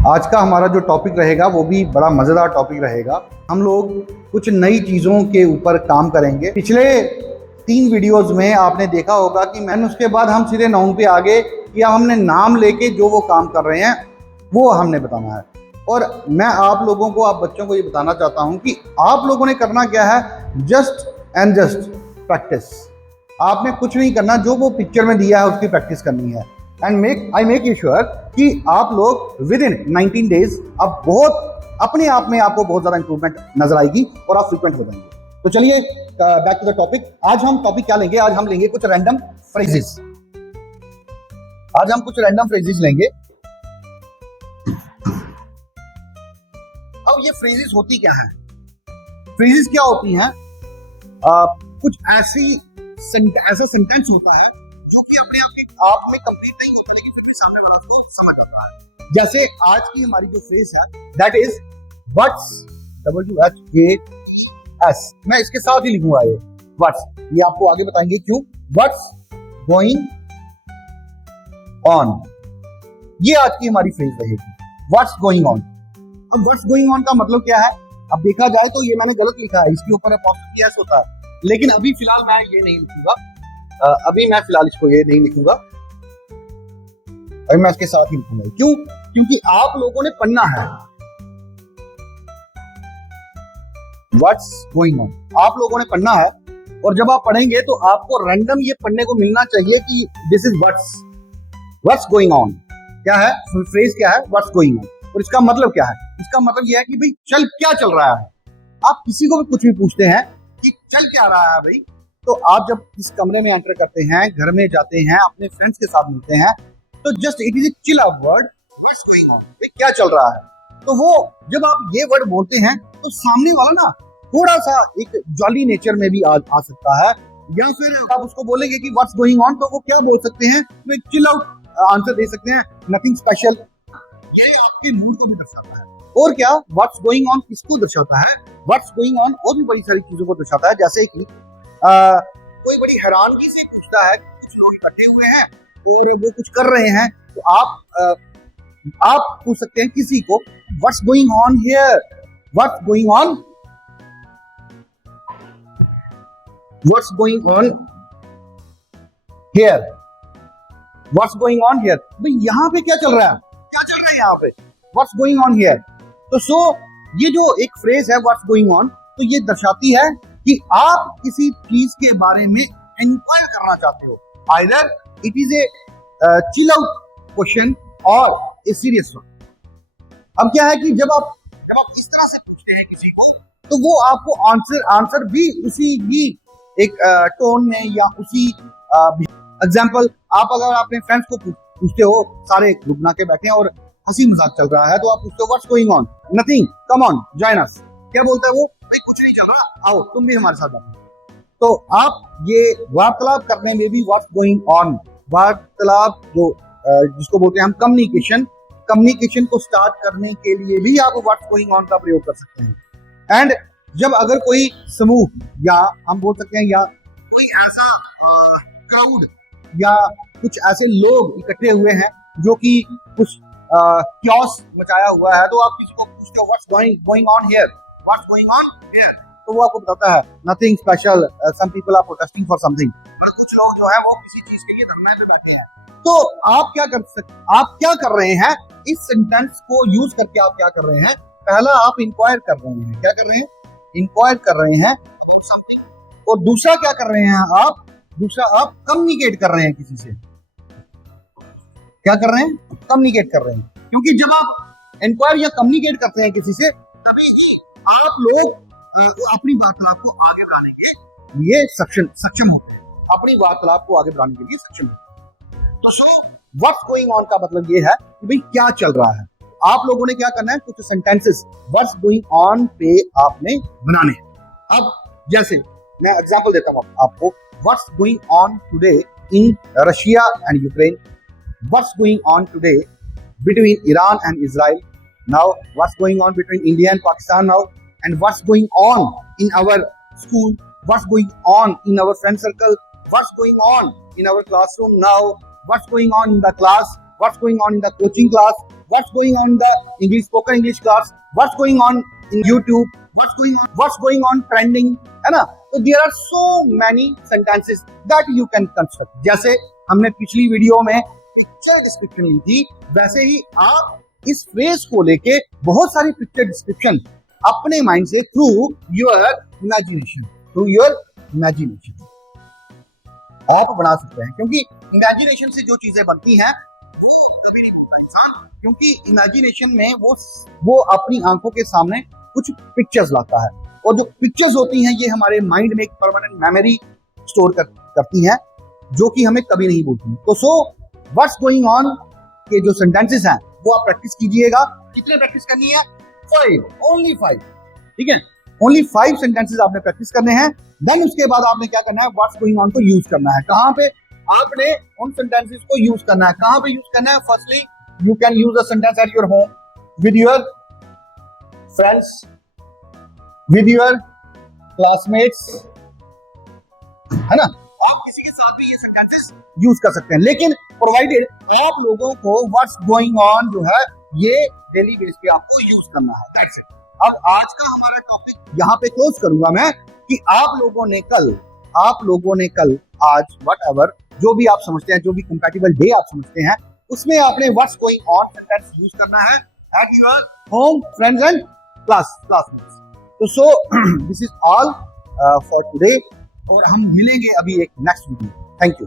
आज का हमारा जो टॉपिक रहेगा वो भी बड़ा मज़ेदार टॉपिक रहेगा। हम लोग कुछ नई चीज़ों के ऊपर काम करेंगे। पिछले 3 वीडियोस में आपने देखा होगा कि मैंने उसके बाद हम सीधे नाउन पे आगे या हमने नाम लेके जो वो काम कर रहे हैं वो हमने बताना है। और मैं आप लोगों को, आप बच्चों को ये बताना चाहता हूँ कि आप लोगों ने करना क्या है, जस्ट एंड जस्ट प्रैक्टिस। आपने कुछ नहीं करना, जो वो पिक्चर में दिया है उसकी प्रैक्टिस करनी है। And I make you sure कि आप लोग विद इन 19 डेज आप बहुत अपने आप में आपको बहुत ज़्यादा इंप्रूवमेंट नजर आएगी और आप फ्रीक्वेंट हो जाएंगे। तो चलिए बैक टू द टॉपिक। आज हम टॉपिक क्या लेंगे? आज हम लेंगे कुछ रैंडम फ्रेजेस। आज हम कुछ रैंडम फ्रेजेस लेंगे। अब ये फ्रेजेस होती क्या है? फ्रेजेस क्या होती हैं? कुछ ऐसा सेंटेंस होता है जो कि अपने आप में कंप्लीट नहीं होता, लेकिन फिर भी सामने वाला को समझ आता है। जैसे आज की हमारी जो फ्रेज है दैट इज व्हाट्स, WHATS। मैं इसके साथ ही लिखूंगा ये व्हाट्स, ये आपको आगे बताएंगे क्यों। व्हाट्स गोइंग ऑन, ये आज की हमारी फ्रेज रहेगी, व्हाट्स गोइंग ऑन। अब व्हाट्स गोइंग ऑन का मतलब क्या है? अब देखा जाए तो ये मैंने गलत लिखा है, इसके ऊपर अपॉस्ट्रोफी एस होता है, लेकिन अभी फिलहाल मैं ये नहीं लिखूंगा। अभी मैं फिलहाल इसको ये नहीं लिखूंगा, अभी मैं इसके साथ ही लिखूंगा। क्यों? क्योंकि आप लोगों ने पढ़ना है व्हाट्स गोइंग ऑन, आप लोगों ने पढ़ना है। और जब आप पढ़ेंगे तो आपको रैंडम ये पढ़ने को मिलना चाहिए कि this is what's going on. क्या है फ्रेज? क्या है व्हाट्स गोइंग ऑन? और इसका मतलब क्या है? इसका मतलब यह है कि भाई क्या चल रहा है। आप किसी को भी कुछ भी पूछते हैं कि चल क्या रहा है भाई, तो आप जब इस कमरे में एंटर करते हैं, घर में जाते हैं, अपने फ्रेंड्स के साथ मिलते हैं, तो just it is a chill out word, what's going on, भाई क्या चल रहा है। तो वो जब आप ये वर्ड बोलते हैं तो सामने वाला ना थोड़ा सा एक जॉली नेचर में भी आ सकता है। या फिर आप उसको बोलेंगे कि व्हाट्स गोइंग ऑन, तो वो क्या बोल सकते हैं? वे चिल आउट आंसर दे सकते हैं, नथिंग स्पेशल। ये आपके मूड को भी दर्शाता है। और क्या व्हाट्स गोइंग ऑन किसको दर्शाता है? व्हाट्स गोइंग ऑन और भी बड़ी सारी चीजों को दर्शाता है। जैसे कि कोई बड़ी हैरानगी से पूछता है, कुछ लोग इकट्ठे हुए हैं और वो कुछ कर रहे हैं, तो आप पूछ सकते हैं किसी को what's going on here, what's going on, what's going on here, what's going on here, भाई यहाँ पे क्या चल रहा है, क्या चल रहा है यहाँ पे, व्हाट्स गोइंग ऑन हियर। तो ये जो एक फ्रेज है व्हाट्स गोइंग ऑन, तो ये दर्शाती है कि आप किसी चीज के बारे में इंक्वायर करना चाहते हो। Either it is a chill out question और ए सीरियस वन। अब क्या है कि जब आप इस तरह से पूछते हैं किसी को, तो वो आपको आंसर भी उसी ही एक टोन में या उसी एग्जांपल, आप अगर अपने फ्रेंड्स को पूछते हो, सारे ग्रुप बना के बैठे हैं और हंसी मजाक चल रहा है, तो आप पूछते हो what's going on, nothing, come on join us. क्या बोलता है वो? भाई कुछ नहीं चल रहा, आओ तुम भी हमारे साथ बैठो। तो आप ये वार्तालाप करने में भी व्हाट्स गोइंग ऑन, वार्तालाप जो जिसको बोलते हैं हम कम्युनिकेशन को स्टार्ट करने के लिए भी आप व्हाट्स गोइंग ऑन का प्रयोग कर सकते हैं। एंड जब अगर कोई समूह या हम बोल सकते हैं या कोई ऐसा क्राउड या कुछ ऐसे लोग इकट्ठे हुए हैं जो कि कुछ क्योस मचाया हुआ है, तो आप किसी को पूछते हो what's going on here, what's going on here, तो वो आपको बताता है nothing special, some people are protesting for something. और कुछ लोग जो है वो किसी चीज के लिए धरने पे बैठे हैं। तो आप क्या कर रहे हैं? इस सेंटेंस को यूज करके आप क्या कर रहे हैं? पहला आप इंक्वायर कर रहे हैं। क्या कर रहे हैं? इंक्वायर कर रहे हैं समथिंग। और दूसरा क्या कर रहे हैं आप? दूसरा आप कम्युनिकेट कर रहे हैं किसी से। क्या कर रहे हैं? कम्युनिकेट कर रहे हैं। क्योंकि जब आप इंक्वायर या कम्युनिकेट करते हैं किसी से, तभी आप लोग अपनी वार्तालाप को आगे बढ़ाने के लिए सक्षम होते हैं, अपनी वार्तालाप को आगे बढ़ाने के लिए सक्षम होते हैं। तो व्हाट्स गोइंग ऑन का मतलब ये है कि भाई क्या चल रहा है। आप लोगों ने क्या करना है? कुछ सेंटेंसेस व्हाट्स गोइंग ऑन पे आपने बनाने हैं। अब जैसे मैं एग्जांपल देता हूं आपको, what's going on today in Russia and Ukraine, what's going on today between Iran and Israel, now what's going on between India and Pakistan now, and what's going on in our school, what's going on in our friend circle, what's going on in our classroom now, what's going on in the class, what's going on in the coaching class, what's going on the English spoken English class, what's going on in YouTube, what's going on trending, है ना। तो there are so many sentences that you can construct. जैसे हमने पिछली video में picture description ली थी, वैसे ही आप इस फ्रेज को लेके बहुत सारी पिक्चर डिस्क्रिप्शन अपने माइंड से थ्रू योर इमेजिनेशन आप बना सकते हैं, क्योंकि इमेजिनेशन से जो चीजें बनती हैं कभी नहीं बनता इंसान, क्योंकि इमेजिनेशन में वो अपनी आंखों के सामने कुछ पिक्चर्स लाता है, और जो पिक्चर्स होती हैं ये हमारे माइंड में एक परमानेंट मेमोरी स्टोर करती हैं, जो कि हमें कभी नहीं भूलती। तो सो व्हाट्स गोइंग ऑन के जो सेंटेंसेस हैं वो आप प्रैक्टिस कीजिएगा। कितने प्रैक्टिस करनी है? 5, ओनली 5, ठीक है, ओनली 5 सेंटेंसेस आपने प्रैक्टिस करने हैं। देन उसके बाद आपने क्या करना है? व्हाट्स गोइंग ऑन को यूज करना है। कहां पे आपने उन सेंटेंसेस को यूज करना है? कहां पे यूज करना है? Firstly you can use the sentence eight your home, with your friends, with your classmates, है ना। आप किसी के साथ भी ये सेंटेंसेस यूज कर सकते हैं, लेकिन प्रोवाइडेड आप लोगों को व्हाट्स गोइंग ऑन जो है ये डेली बेस पे आपको यूज करना है। That's it. अब आज का हमारा टॉपिक यहाँ पे क्लोज करूंगा मैं कि आप लोगों ने कल आज व्हाटएवर जो भी आप समझते हैं, जो भी कंपैटिबल डे आप समझते हैं, उसमें आपने what's going on sentence use करना है at your home, friends and classmates. तो so this is all for today, और हम मिलेंगे अभी एक नेक्स्ट वीडियो। Thank you.